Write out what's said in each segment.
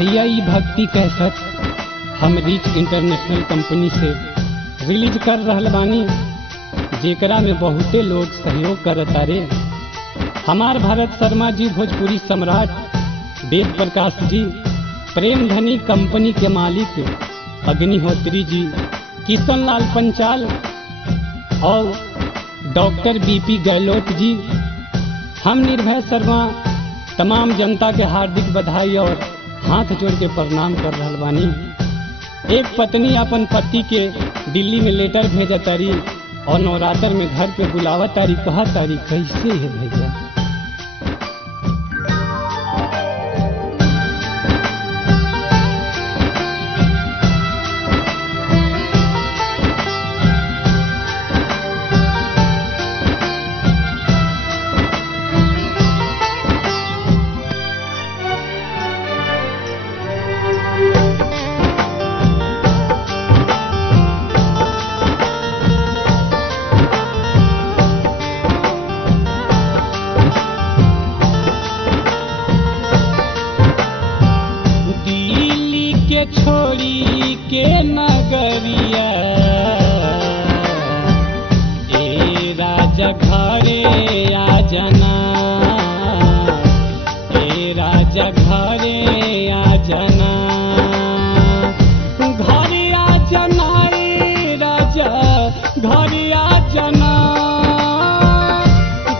भैया ई भक्ति कैसेट हम रिच इंटरनेशनल कंपनी से रिलीज कर रहल बानी, जेकरा में बहुते लोग सहयोग करता रे। हमार भरत शर्मा जी, भोजपुरी सम्राट, वेद प्रकाश जी, प्रेम धनी कंपनी के मालिक अग्निहोत्री जी, किशन लाल पंचाल और डॉक्टर बीपी गहलोत जी, हम निर्भय शर्मा तमाम जनता के हार्दिक बधाई और हाथ जोड़ के प्रणाम कर रहल बानी। एक पत्नी अपन पति के दिल्ली में लेटर भेजा तारी और नवरात्र में घर पे बुलावा तारी, कहा तारी कैसे है भैया। छोड़ी के नगरिया ए राजा घरे आ जाना, ए राजा घरे आ जाना, घरे आ जाना, ए राजा घरे आ जाना,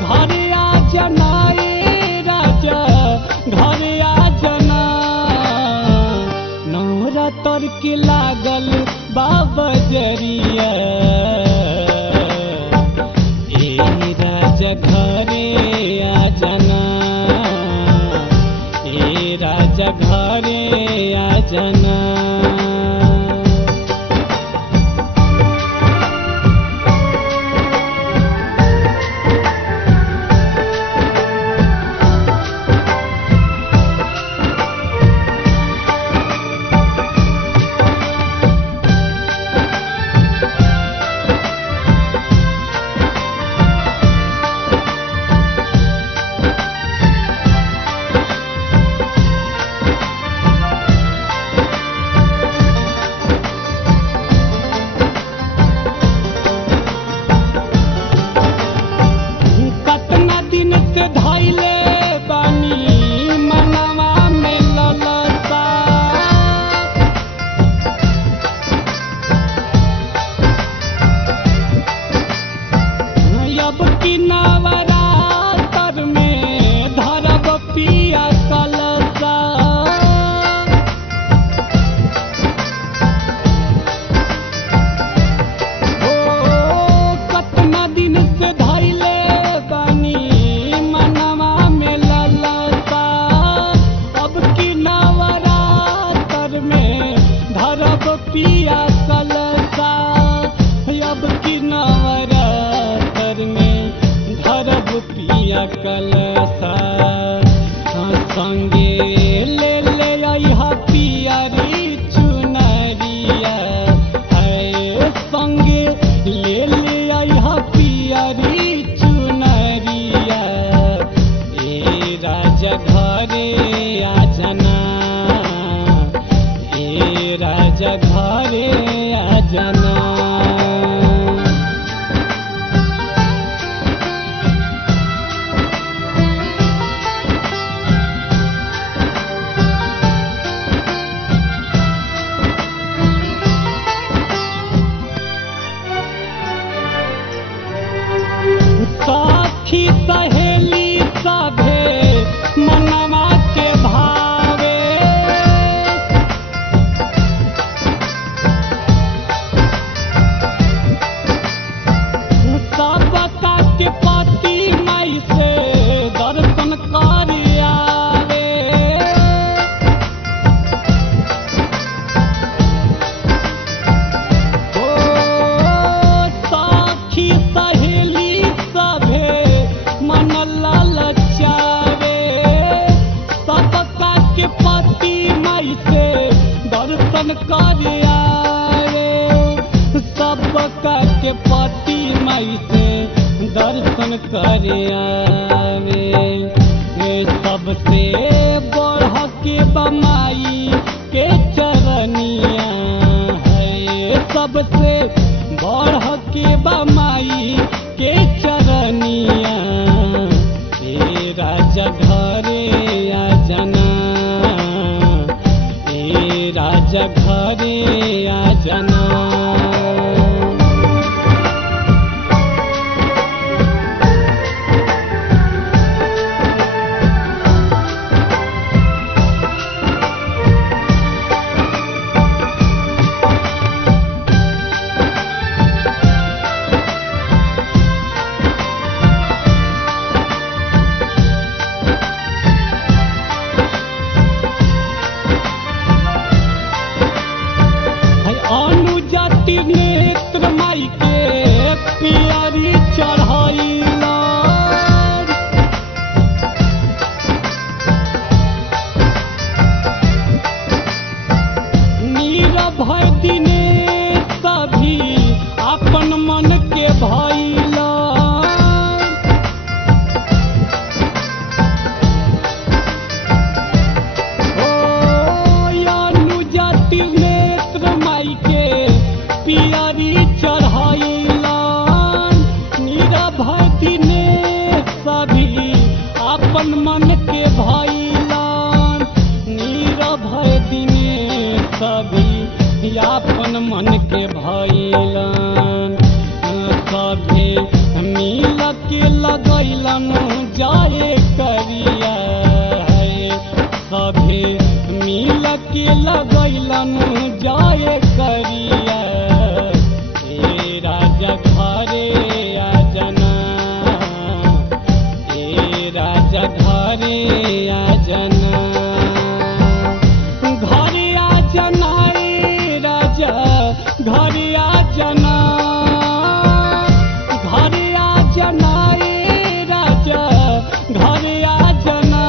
घरे आ जाना, ए राजा घरे आ जाना। नवरात्र के लागल बाबजरिया ए राजा घरे आ जाना, ए राजा घरे आ जाना। कलसा संगे ले ले आइहा पियरी चुनरिया, है संगे ले ले आइहा पियरी चुनरिया। ए राजा घरे आ जाना, ए राजा घरे आ जाना। साथी सहेली सभे मनवा के भावे, सबका के पति माई से दर्शन कर आवे। ओ साथी सहेली मन ललचावे, सबका के पति माई से दर्शन कर आवे, सबका के पति माई से दर्शन कर आवे। सबसे बढ़ के बमाई राजा घरे आ जाना, ए राजा घरे आ जाना। अनुजाति नेत्र माई के पियरी चढ़ाइला, नीरभय दिनेश सभी अपन मन के भइला। अनुजाति नेत्र माई के पियरी चढ़ाइला, नीरभय दिनेश सभी अपन मन के भइला, नीरभय दिनेश सभी अपन मन के भइला। सभी मिल के लगैलन जाए करिया, सभी मिल के लगैलन जाए करिया, ए राजा घरे आ जाना, ए राजा घरे आ जाना। घरे आ जाना ए राजा घरे आ जाना, घरे आ जाना ए राजा घरे आ जाना।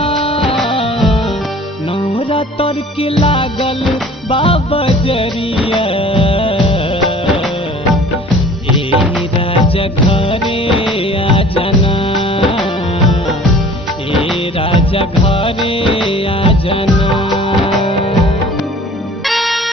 नवरात्र के लागल बाबा जरिया, ए राजा घरे आ जाना, ए राजा घरे आ जाना।